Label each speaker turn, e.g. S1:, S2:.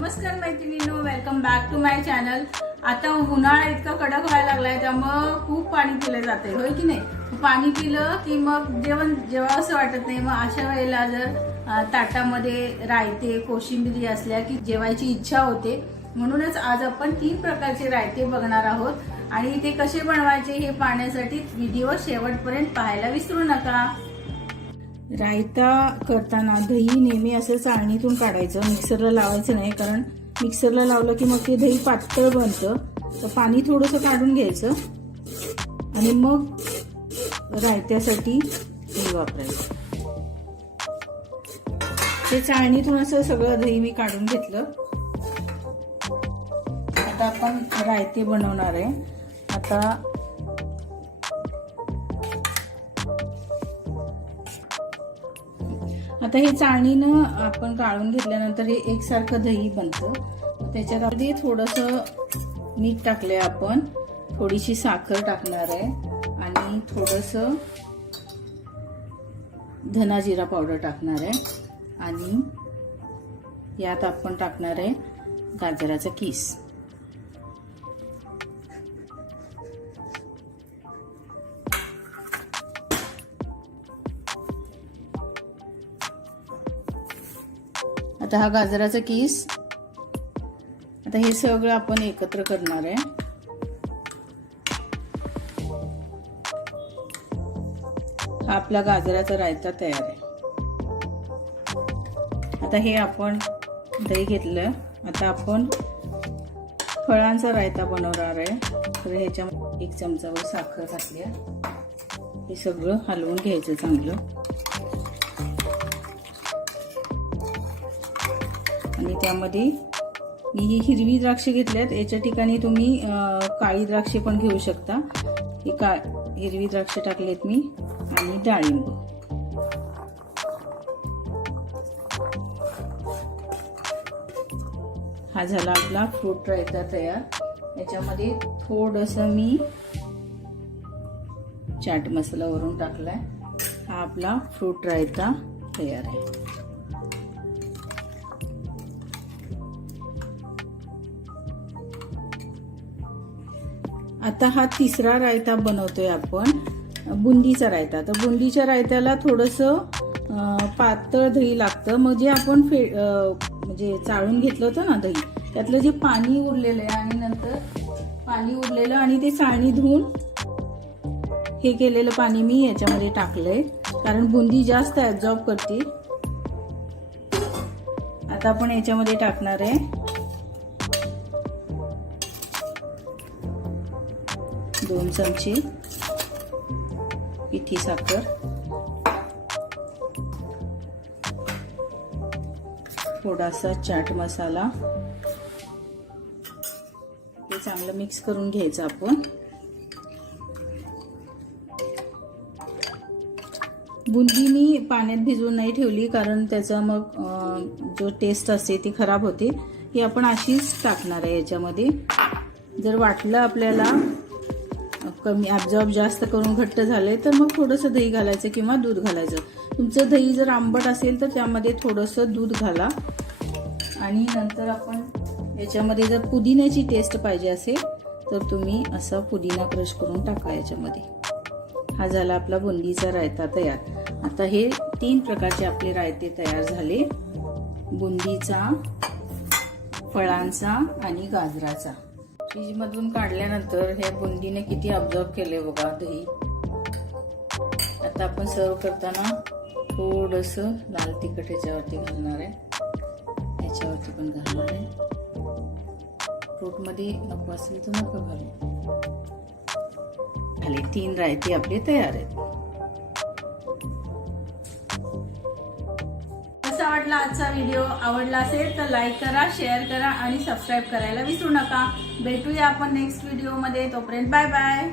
S1: नमस्कार मैत्रिणीनो welcome back to my channel आता उन्हाळा इतका कडक व्हायला लागलाय त्यामुळं खूप पाणी पिलं जाते होय की नाही? पाणी पिलं की मग जेवण जेव्हा असं वाटत नाही. मग अशा वेळेला जर ताटामध्ये रायते कोशिंबिरी असल्या की जेवायची इच्छा होते म्हणूनच आज आपण तीन प्रकारचे रायते बघणार आहोत. आणि ते कसे बनवायचे हे पाहण्यासाठी व्हिडिओ शेवटपर्यंत पाहायला विसरू नका. रायता करताना दही नेहमी असं चाळणीतून काढायचं मिक्सरला लावायचं नाही कारण मिक्सरला लावलं की मग ते दही पातळ बनतं. तर पाणी थोडंसं काढून घ्यायचं. आणि मग रायत्यासाठी दही वापरायचं. ते चाळणीतून असं सगळं दही मी काढून घेतलं. आता आपण रायते बनवणार आहे. आता आता हे चाळणीनं आपण काढून घेतल्यानंतर हे एकसारखं दही बनतं. त्याच्यात अगदी थोडंसं मीठ टाकले आपण. थोडीशी साखर टाकणार आहे. आणि थोडंसं धना जिरा पावडर टाकणार आहे. आणि यात आपण टाकणार आहे गाजराचा किस. आता हा गाजराचा किस. आता हे सगळं आपण एकत्र करणार आहे. हा आपला गाजराचा रायता तयार आहे. आता हे आपण दही घेतलं. आता आपण फळांचा रायता बनवणार आहे. तर ह्याच्या एक चमचावर साखर घातली हे सगळं हलवून घ्यायचं चांगलं. आणि त्यामध्ये मी ही हिरवी द्राक्षे घेतल्यात. याच्या ठिकाणी तुम्ही काळी द्राक्षे पण घेऊ शकता. ही का हिरवी द्राक्षे टाकलेत मी आणि डाळिंब. हा झाला आपला फ्रूट रायता तयार. याच्यामध्ये थोडंसं मी चाट मसाला वरून टाकलाय. हा आपला फ्रूट रायता तयार आहे. आता हा तिसरा रायता बनवतोय आपण बुंदीचा रायता. तर बुंदीच्या रायत्याला थोडंसं पातळ दही लागतं. मग जे आपण फे म्हणजे चाळून घेतलं होतं ना दही त्यातलं जे पाणी उरलेलं आहे आणि नंतर पाणी उरलेलं आणि ते चाळणी धुवून हे केलेलं पाणी मी याच्यामध्ये टाकलंय. कारण बुंदी जास्त ऍब्झॉर्ब करते. आता आपण याच्यामध्ये टाकणार आहे. दोन चमचे पिठी साखर. थोडासा चाट मसाला. हे चांगलं मिक्स करून घ्यायचं आपण. बुंदी मी पाण्यात भिजवून नाही ठेवली कारण त्याचा मग जो टेस्ट असते ती खराब होते. ही आपण अशीच टाकणार आहे याच्यामध्ये. जर वाटलं आपल्याला कमी ॲब्झॉर्ब जास्त करून घट्ट झाले तर मग थोडंसं दही घालायचं किंवा दूध घालायचं. तुमचं दही जर आंबट असेल तर त्यामध्ये थोडंसं दूध घाला. आणि नंतर आपण याच्यामध्ये जर पुदिन्याची टेस्ट पाहिजे असेल तर तुम्ही असा पुदिना क्रश करून टाका याच्यामध्ये. हा झाला आपला बुंदीचा रायता तयार. आता हे तीन प्रकारचे आपले रायते तयार झाले. बुंदीचा फळांचा आणि गाजराचा. फ्रीजमधून काढल्यानंतर ह्या बुंदीने किती अब्झॉर्ब केले बघा दही. आता आपण सर्व करताना थोडस लाल तिखट ह्याच्यावरती घालणार आहे. ह्याच्यावरती पण घालणार आहे. फ्रूटमध्ये नको असेल तर नको घालू. खाली तीन रायते आपली तयार आहेत. कसा वाटला आजचा व्हिडिओ आवडला असेल तर लाईक करा शेअर करा आणि सबस्क्राईब करायला विसरू नका. भेटूया आपण नेक्स्ट व्हिडिओमध्ये तोपर्यंत बाय बाय